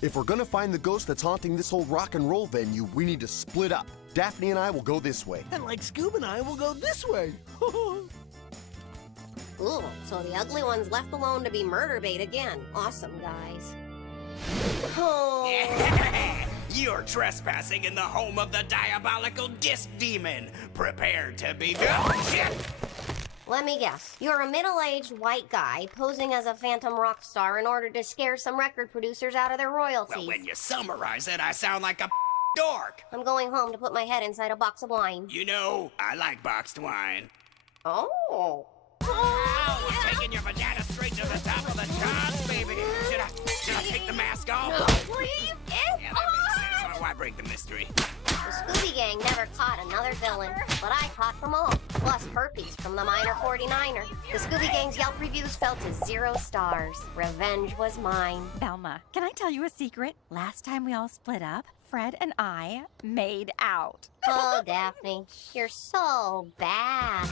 If we're gonna find the ghost that's haunting this old rock and roll venue, we need to split up. Daphne and I will go this way. And like Scoob and I will go this way. Ooh, so the ugly one's left alone to be murder bait again. Awesome, guys. Oh. You're trespassing in the home of the diabolical disc demon. Prepare to be... Oh, shit! Let me guess. You're a middle-aged white guy posing as a phantom rock star in order to scare some record producers out of their royalties. Well, when you summarize it, I sound like a dork. I'm going home to put my head inside a box of wine. You know, I like boxed wine. Oh. Ow, taking your banana straight to the top of the charts, baby. Should I take the mask off? No, please, Yeah, that makes sense. Why break the mystery? The Scooby Gang never caught another villain, but I caught them all, plus herpes from the Minor 49er. The Scooby Gang's Yelp reviews fell to 0 stars. Revenge was mine. Velma, can I tell you a secret? Last time we all split up, Fred and I made out. Oh, Daphne, you're so bad.